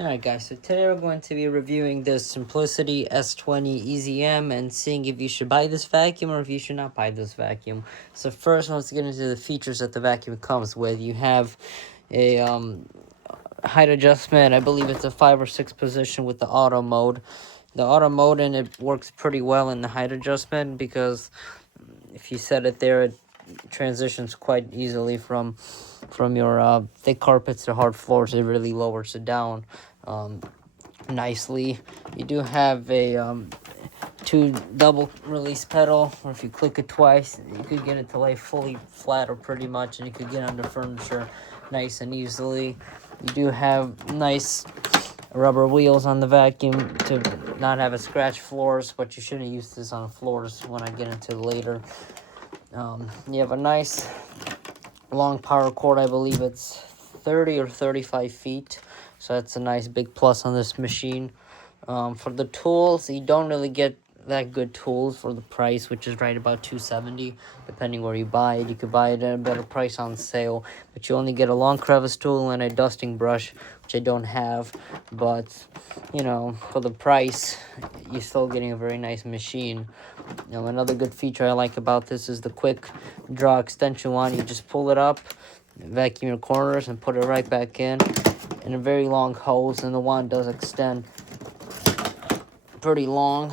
Alright guys, so today we're going to be reviewing the Simplicity S20ezm and seeing if you should buy this vacuum or if you should not buy this vacuum. So first, let's get into the features that the vacuum comes with. You have a height adjustment. I believe it's a 5 or 6 position with the auto mode. The auto mode, and it works pretty well in the height adjustment because if you set it there, it transitions quite easily from your thick carpets to hard floors. It really lowers it down nicely. You do have a 2 double release pedal, or if you click it twice, you could get it to lay fully flat or pretty much, and you could get under furniture nice and easily. You do have nice rubber wheels on the vacuum to not have it scratch floors, but you shouldn't use this on floors when I get into later. You have a nice long power cord. I believe it's 30 or 35 feet, so that's a nice big plus on this machine. For the tools, you don't really get that good tools for the price, which is right about $270, depending where you buy it. You could buy it at a better price on sale, but you only get a long crevice tool and a dusting brush, which I don't have. But you know, for the price, you're still getting a very nice machine. Another good feature I like about this is the quick draw extension wand. You just pull it up, vacuum your corners, and put it right back in a very long hose, and the wand does extend pretty long,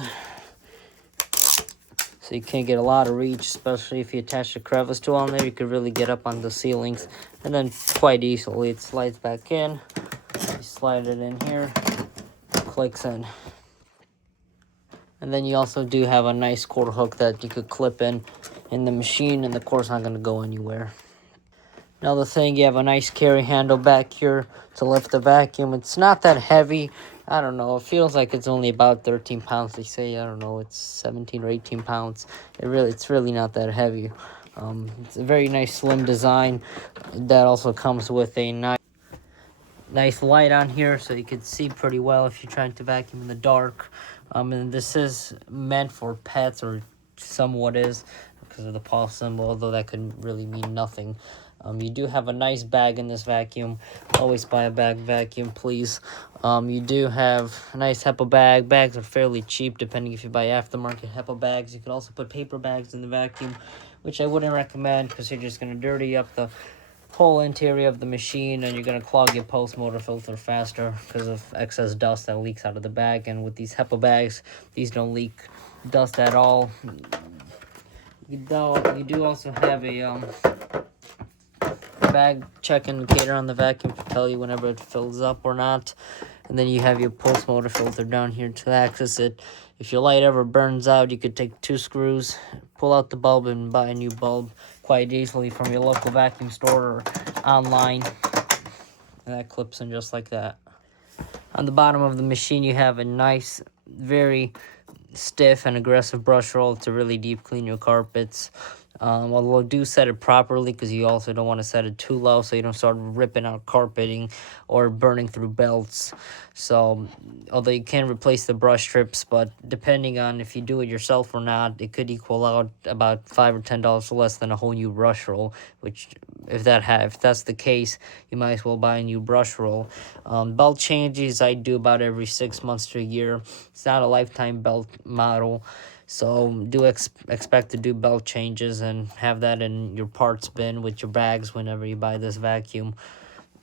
so you can't get a lot of reach, especially if you attach the crevice tool on there. You could really get up on the ceilings, and then quite easily it slides back in. You slide it in here, clicks in. And then you also do have a nice cord hook that you could clip in the machine, and the cord's not going to go anywhere. Another thing, you have a nice carry handle back here to lift the vacuum. It's not that heavy. I don't know. It feels like it's only about 13 pounds. They say, I don't know, it's 17 or 18 pounds. It's really not that heavy. It's a very nice slim design. That also comes with a nice light on here, so you can see pretty well if you're trying to vacuum in the dark. And this is meant for pets, or somewhat is, because of the paw symbol, although that could really mean nothing. You do have a nice bag in this vacuum. Always buy a bag vacuum, please. You do have a nice HEPA bag. Bags are fairly cheap, depending if you buy aftermarket HEPA bags. You can also put paper bags in the vacuum, which I wouldn't recommend because you're just going to dirty up the whole interior of the machine, and you're going to clog your post motor filter faster because of excess dust that leaks out of the bag. And with these HEPA bags, these don't leak dust at all. You do also have a bag check indicator on the vacuum to tell you whenever it fills up or not. And then you have your pulse motor filter down here to access it. If your light ever burns out, you could take 2 screws, pull out the bulb, and buy a new bulb quite easily from your local vacuum store or online. And that clips in just like that. On the bottom of the machine, you have a nice, very stiff and aggressive brush roll to really deep clean your carpets. Although do set it properly, because you also don't want to set it too low so you don't start ripping out carpeting or burning through belts. So although you can replace the brush strips, but depending on if you do it yourself or not, it could equal out about $5 or $10 less than a whole new brush roll, which if that's the case, you might as well buy a new brush roll. Belt changes I do about every 6 months to a year. It's not a lifetime belt model, so do expect to do belt changes and have that in your parts bin with your bags whenever you buy this vacuum.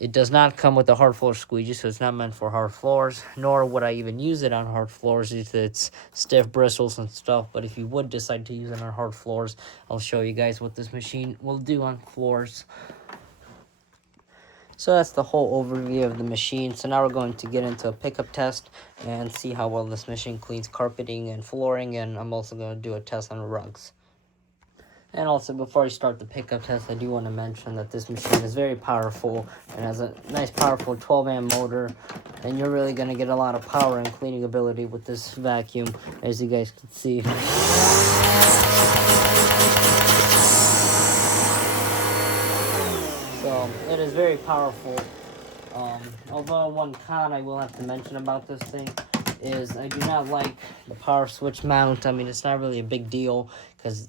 It does not come with a hard floor squeegee, so it's not meant for hard floors, nor would I even use it on hard floors due to its stiff bristles and stuff. But if you would decide to use it on hard floors, I'll show you guys what this machine will do on floors. So that's the whole overview of the machine. So now we're going to get into a pickup test and see how well this machine cleans carpeting and flooring, and I'm also going to do a test on rugs. And also, before I start the pickup test, I do want to mention that this machine is very powerful and has a nice powerful 12-amp motor, and you're really going to get a lot of power and cleaning ability with this vacuum, as you guys can see. So it is very powerful. Although one con I will have to mention about this thing is I do not like the power switch mount. I mean, it's not really a big deal because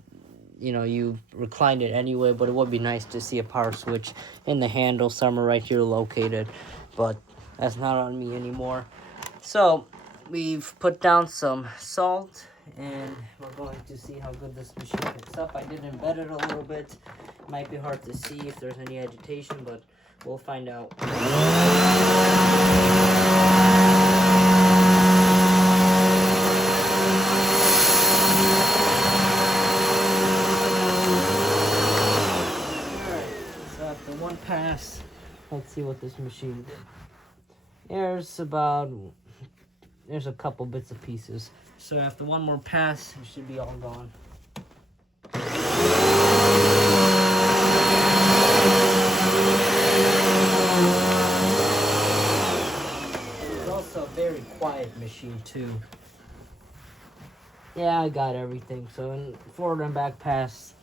you reclined it anyway, but it would be nice to see a power switch in the handle somewhere right here located. But That's not on me anymore. So we've put down some salt, and we're going to see how good this machine picks up. I did embed it a little bit. It might be hard to see if there's any agitation, but we'll find out. So after one pass, let's see what this machine did. There's a couple bits of pieces. So after one more pass, it should be all gone. It's also a very quiet machine too. Yeah, I got everything. So in forward and back pass,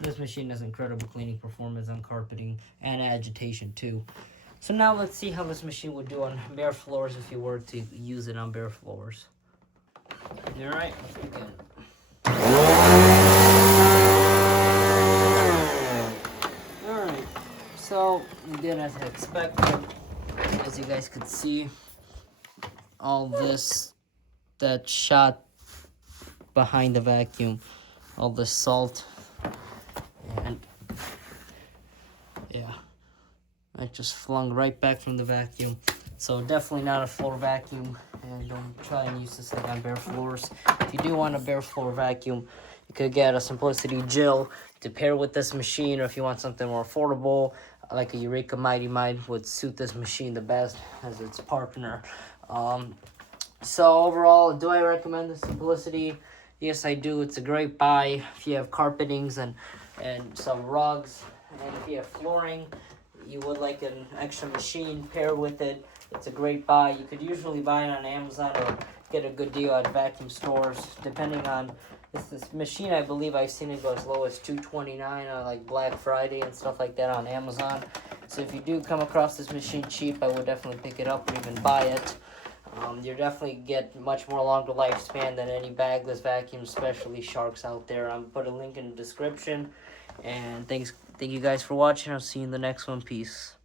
this machine has incredible cleaning performance on carpeting and agitation too. So now let's see how this machine would do on bare floors if you were to use it on bare floors. Alright, let's begin. Alright, so we did as I expected. As you guys could see, all this that shot behind the vacuum, all the salt, and yeah, it just flung right back from the vacuum. So definitely not a floor vacuum, and don't try and use this thing on bare floors. If you do want a bare floor vacuum, you could get a Simplicity Jill to pair with this machine, or if you want something more affordable, like a Eureka Mighty Might would suit this machine the best as its partner. So overall, do I recommend the Simplicity? Yes, I do. It's a great buy if you have carpetings and some rugs, and if you have flooring, you would like an extra machine paired with it. It's a great buy. You could usually buy it on Amazon or get a good deal at vacuum stores, depending on this machine. I believe I've seen it go as low as $229 on like Black Friday and stuff like that on Amazon. So if you do come across this machine cheap, I would definitely pick it up or even buy it. You definitely get much more longer lifespan than any bagless vacuum, especially Sharks out there. I'll put a link in the description. And thank you guys for watching. I'll see you in the next one. Peace.